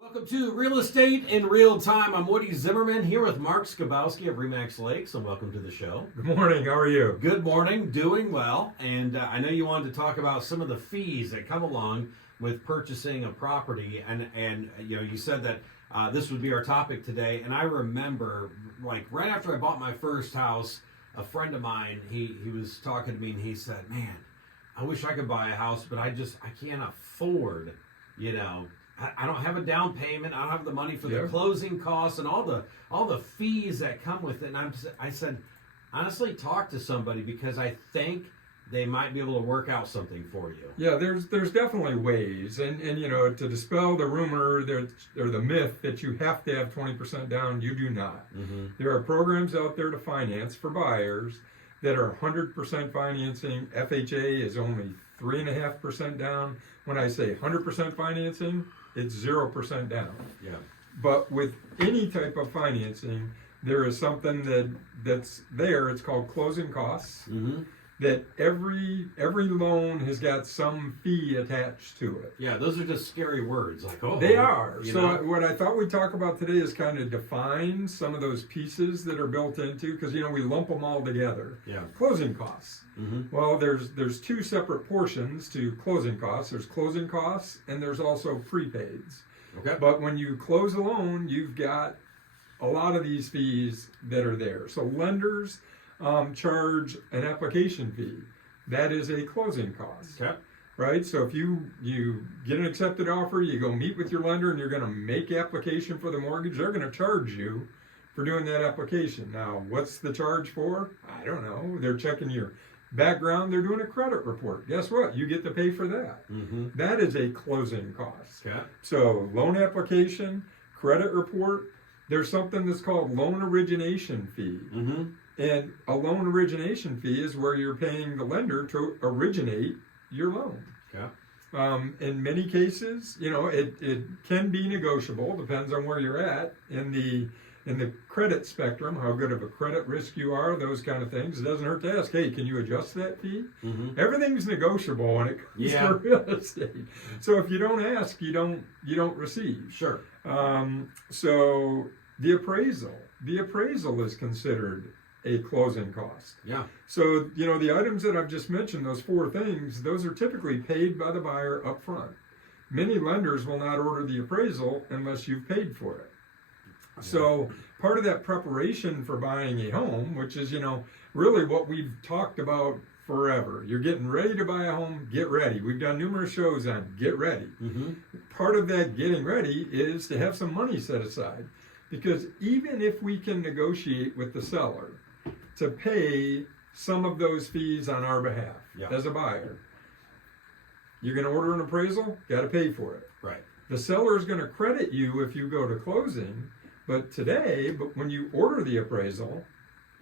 Welcome to Real Estate in Real Time. I'm Woody Zimmerman here with Mark Skabowski of Remax Lakes, and welcome to the show. Good morning. How are you? Good morning. Doing well. And I know you wanted to talk about some of the fees that come along with purchasing a property, and you said that this would be our topic today. And I remember, like right after I bought my first house, a friend of mine he was talking to me, and he said, "Man, I wish I could buy a house, but I can't afford, I don't have a down payment. I don't have the money for the closing costs and all the fees that come with it." And I said, honestly, talk to somebody because I think they might be able to work out something for you. Yeah, there's definitely ways, and to dispel the rumor or the myth that you have to have 20% down, you do not. Mm-hmm. There are programs out there to finance for buyers that are 100% financing. FHA is only 3.5% down. When I say 100% financing, it's 0% down. Yeah. But with any type of financing, there is something that's there. It's called closing costs. Mm-hmm. That every loan has got some fee attached to it. Yeah, those are just scary words. Like, oh, they are. What I thought we'd talk about today is kind of define some of those pieces that are built into, because we lump them all together. Yeah. Closing costs. Mm-hmm. Well, there's two separate portions to closing costs. There's closing costs and there's also prepaids. Okay. But when you close a loan, you've got a lot of these fees that are there. So lenders charge an application fee. That is a closing cost. Okay. Right? So if you get an accepted offer, you go meet with your lender and you're going to make application for the mortgage, they're going to charge you for doing that application. Now, what's the charge for? I don't know. They're checking your background. They're doing a credit report. Guess what? You get to pay for that. Mm-hmm. That is a closing cost. Okay. So loan application, credit report, there's something that's called loan origination fee. Mm-hmm. And a loan origination fee is where you're paying the lender to originate your loan. Okay. In many cases, it can be negotiable. Depends on where you're at in the credit spectrum, how good of a credit risk you are, those kind of things. It doesn't hurt to ask, hey, can you adjust that fee? Mm-hmm. Everything's negotiable when it comes to real estate. So if you don't ask, you don't receive. Sure. So the appraisal is considered a closing cost. Yeah. So, the items that I've just mentioned, those four things, those are typically paid by the buyer up front. Many lenders will not order the appraisal unless you've paid for it. Yeah. So, part of that preparation for buying a home, which is, really what we've talked about forever. You're getting ready to buy a home, get ready. We've done numerous shows on get ready. Mm-hmm. Part of that getting ready is to have some money set aside. Because even if we can negotiate with the seller to pay some of those fees on our behalf as a buyer, you're going to order an appraisal, got to pay for it. Right. The seller is going to credit you if you go to closing, but when you order the appraisal,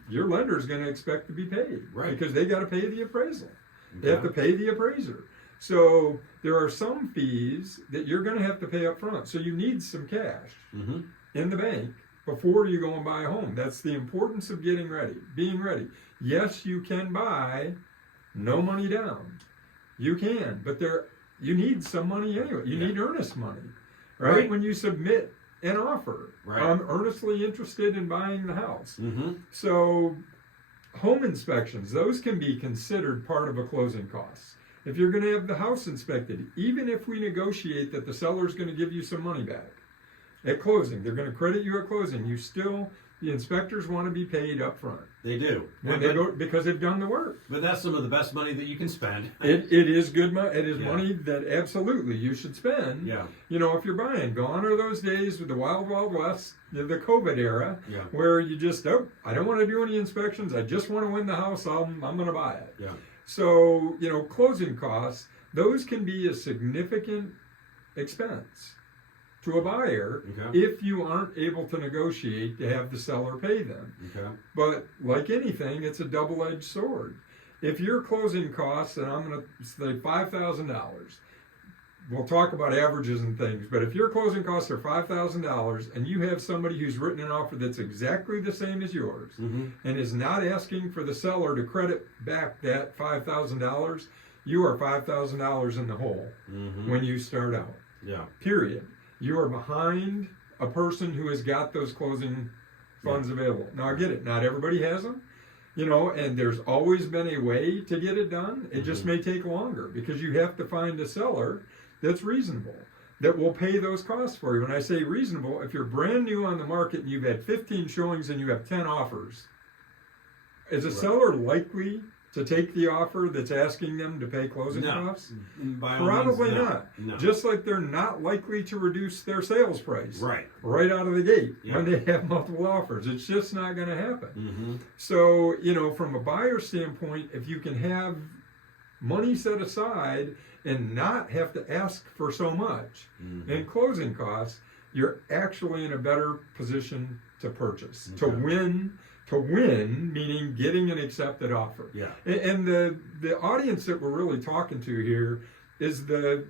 your lender is going to expect to be paid. Right. Because they got to pay the appraisal. Okay. They have to pay the appraiser. So there are some fees that you're going to have to pay up front. So you need some cash. Mm-hmm. in the bank before you go and buy a home. That's the importance of getting ready, being ready. Yes, you can buy no money down. You can, but you need some money anyway. You need earnest money, right? When you submit an offer, I'm earnestly interested in buying the house. Mm-hmm. So home inspections, those can be considered part of a closing cost. If you're going to have the house inspected, even if we negotiate that the seller's going to give you some money back, at closing, they're going to credit you at closing. The inspectors want to be paid up front. They do. Because they've done the work. But that's some of the best money that you can spend. It is good money. It is money that absolutely you should spend. Yeah. If you're buying. Gone are those days with the wild, wild west, the COVID era, where you just, I don't want to do any inspections. I just want to win the house. I'm going to buy it. Yeah. So, closing costs, those can be a significant expense to a buyer if you aren't able to negotiate to have the seller pay them. Okay. But like anything, it's a double-edged sword. If your closing costs, and I'm going to say $5,000, we'll talk about averages and things, but if your closing costs are $5,000 and you have somebody who's written an offer that's exactly the same as yours and is not asking for the seller to credit back that $5,000, you are $5,000 in the hole when you start out. Yeah. Period. you are behind a person who has got those closing funds available. Now I get it, not everybody has them, and there's always been a way to get it done. It just may take longer because you have to find a seller that's reasonable, that will pay those costs for you. When I say reasonable, if you're brand new on the market and you've had 15 showings and you have 10 offers, is a seller likely to take the offer that's asking them to pay closing costs? Probably not. No. Just like they're not likely to reduce their sales price right out of the gate when they have multiple offers. It's just not going to happen. Mm-hmm. So, from a buyer standpoint, if you can have money set aside and not have to ask for so much in closing costs, you're actually in a better position to purchase, to win, meaning getting an accepted offer. Yeah. And the audience that we're really talking to here is the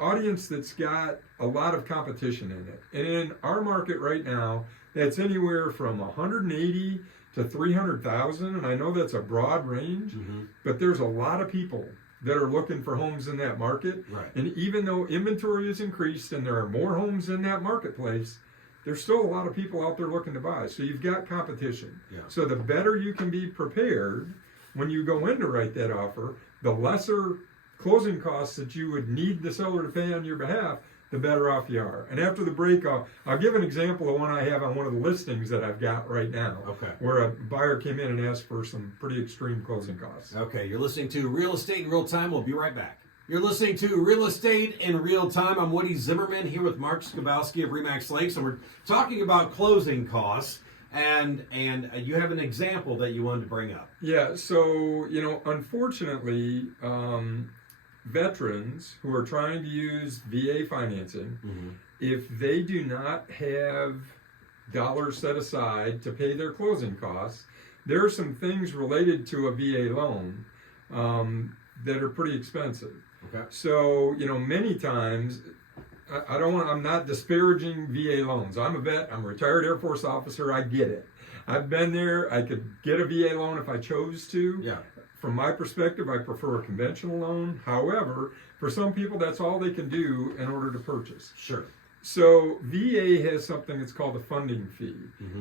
audience that's got a lot of competition in it. And in our market right now, that's anywhere from 180 to 300,000, and I know that's a broad range, but there's a lot of people that are looking for homes in that market. Right. And even though inventory has increased and there are more homes in that marketplace, there's still a lot of people out there looking to buy. So you've got competition. Yeah. So the better you can be prepared when you go in to write that offer, the lesser closing costs that you would need the seller to pay on your behalf, the better off you are. And after the break, I'll give an example of one I have on one of the listings that I've got right now. Okay. Where a buyer came in and asked for some pretty extreme closing costs. Okay, you're listening to Real Estate in Real Time. We'll be right back. You're listening to Real Estate in Real Time. I'm Woody Zimmerman here with Mark Skabowski of Remax Lakes, and we're talking about closing costs. And you have an example that you wanted to bring up. Yeah, so, unfortunately, veterans who are trying to use VA financing, if they do not have dollars set aside to pay their closing costs, there are some things related to a VA loan that are pretty expensive. Okay. So, many times, I'm not disparaging VA loans. I'm a vet, I'm a retired Air Force officer, I get it. I've been there, I could get a VA loan if I chose to. Yeah. From my perspective, I prefer a conventional loan. However, for some people, that's all they can do in order to purchase. Sure. So VA has something that's called a funding fee.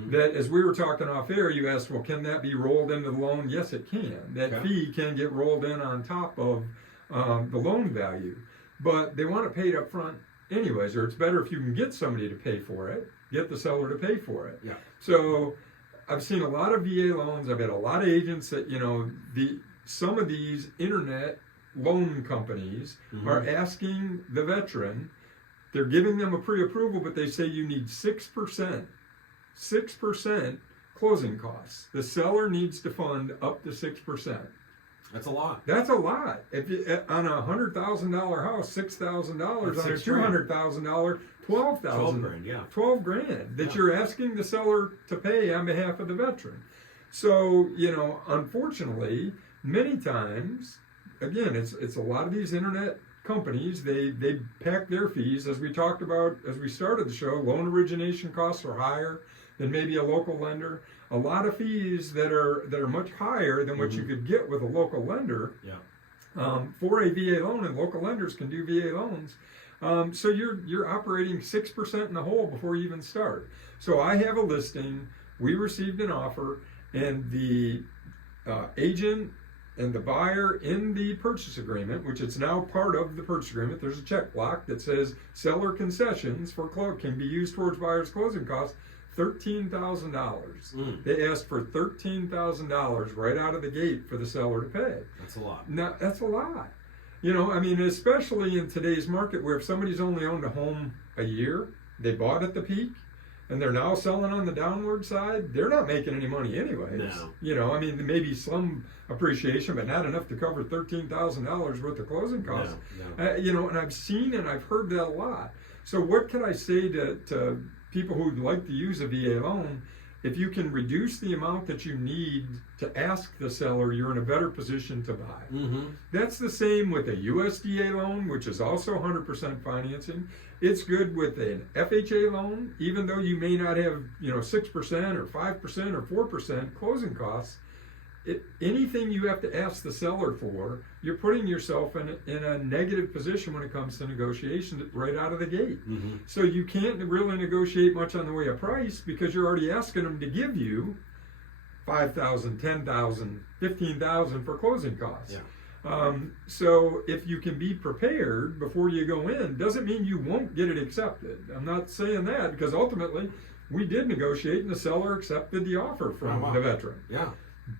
That, as we were talking off air, you asked, well, can that be rolled into the loan? Yes, it can. That fee can get rolled in on top of the loan value. But they want it paid up front anyways, or it's better if you can get somebody to pay for it, get the seller to pay for it. Yeah. So I've seen a lot of VA loans. I've had a lot of agents that, some of these internet loan companies are asking the veteran, they're giving them a pre-approval, but they say you need 6% closing costs. The seller needs to fund up to 6%. That's a lot. That's a lot. If you, on a $100,000 house, $6,000 on a $200,000, $12,000. 12 grand, yeah. 12 grand that you're asking the seller to pay on behalf of the veteran. So, unfortunately, many times, again, it's a lot of these internet companies, they pack their fees, as we talked about as we started the show. Loan origination costs are higher than maybe a local lender. A lot of fees that are much higher than what you could get with a local lender. Yeah. For a VA loan, and local lenders can do VA loans. So you're operating 6% in the hole before you even start. So I have a listing. We received an offer, and the agent and the buyer in the purchase agreement, which it's now part of the purchase agreement, there's a check block that says seller concessions for can be used towards buyer's closing costs. $13,000. They asked for $13,000 right out of the gate for the seller to pay. That's a lot. Now, that's a lot. Especially in today's market where if somebody's only owned a home a year, they bought at the peak, and they're now selling on the downward side, they're not making any money anyways. No. Maybe some appreciation, but not enough to cover $13,000 worth of closing costs. No. And I've seen and I've heard that a lot. So what can I say to people who'd like to use a VA loan? If you can reduce the amount that you need to ask the seller, you're in a better position to buy. That's the same with a USDA loan, which is also 100% financing. It's good with an FHA loan, even though you may not have 6% or 5% or 4% closing costs. anything you have to ask the seller for, you're putting yourself in a negative position when it comes to negotiation right out of the gate. Mm-hmm. So you can't really negotiate much on the way of price because you're already asking them to give you $5,000, $10,000, $15,000 for closing costs. Yeah. So if you can be prepared before you go in, doesn't mean you won't get it accepted. I'm not saying that, because ultimately we did negotiate and the seller accepted the offer from Oh, wow. the veteran. Yeah.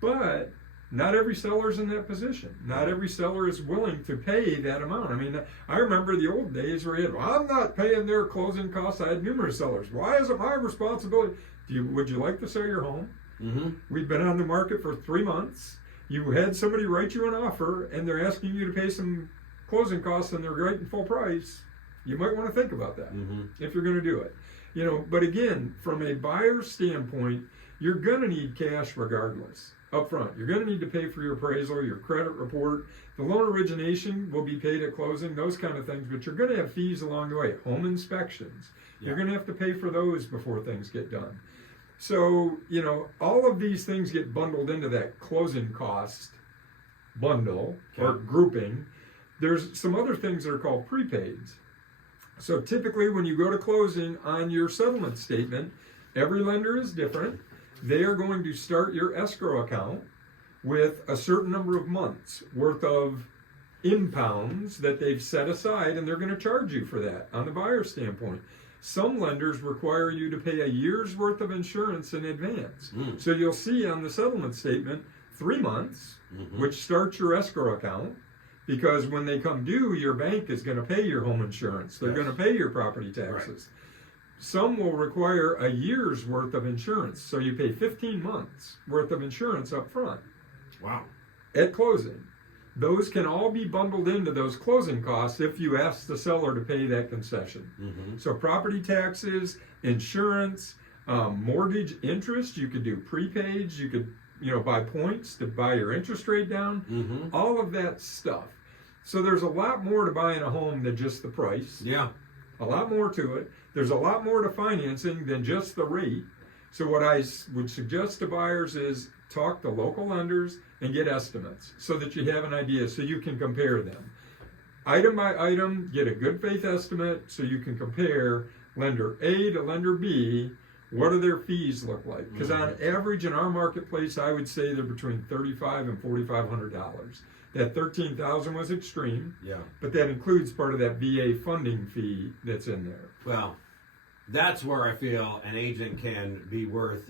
But not every seller's in that position. Not every seller is willing to pay that amount. I mean, I remember the old days where you had, well, I'm not paying their closing costs. I had numerous sellers. Why is it my responsibility? Would you like to sell your home? Mm-hmm. We've been on the market for 3 months. You had somebody write you an offer and they're asking you to pay some closing costs and they're writing full price. You might want to think about that if you're going to do it. But again, from a buyer's standpoint, you're going to need cash regardless up front. You're going to need to pay for your appraisal, your credit report. The loan origination will be paid at closing, those kind of things, but you're going to have fees along the way. Home inspections. You're going to have to pay for those before things get done. So, all of these things get bundled into that closing cost bundle or grouping. There's some other things that are called prepaids. So typically when you go to closing on your settlement statement, every lender is different. They are going to start your escrow account with a certain number of months worth of impounds that they've set aside, and they're going to charge you for that on the buyer standpoint. Some lenders require you to pay a year's worth of insurance in advance. So you'll see on the settlement statement 3 months, which starts your escrow account, because when they come due, your bank is going to pay your home insurance. They're going to pay your property taxes. Right. Some will require a year's worth of insurance. So you pay 15 months worth of insurance up front. Wow. At closing. Those can all be bundled into those closing costs if you ask the seller to pay that concession. So property taxes, insurance, mortgage interest, you could do prepaids, you could buy points to buy your interest rate down, all of that stuff. So there's a lot more to buying a home than just the price. Yeah. A lot more to it. There's a lot more to financing than just the rate. So what I would suggest to buyers is talk to local lenders and get estimates so that you have an idea, so you can compare them. Item by item, get a good faith estimate so you can compare lender A to lender B. What do their fees look like? Because on average in our marketplace, I would say they're between $3,500 and $4,500. That $13,000 was extreme, but that includes part of that VA funding fee that's in there. Well, that's where I feel an agent can be worth,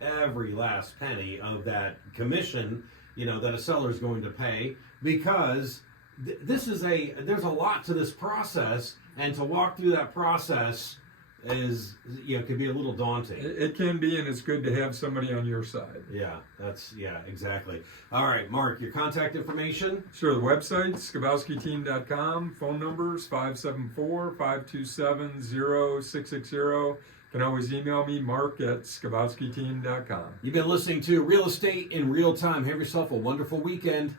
every last penny of that commission, that a seller is going to pay, because there's a lot to this process, and to walk through that process is, could be a little daunting. It can be, and it's good to have somebody on your side. Yeah, exactly. All right, Mark, your contact information? Sure, the website, skabowskiteam.com, phone numbers 574-527-0660. Can always email me, mark@skabowskiteam.com. You've been listening to Real Estate in Real Time. Have yourself a wonderful weekend.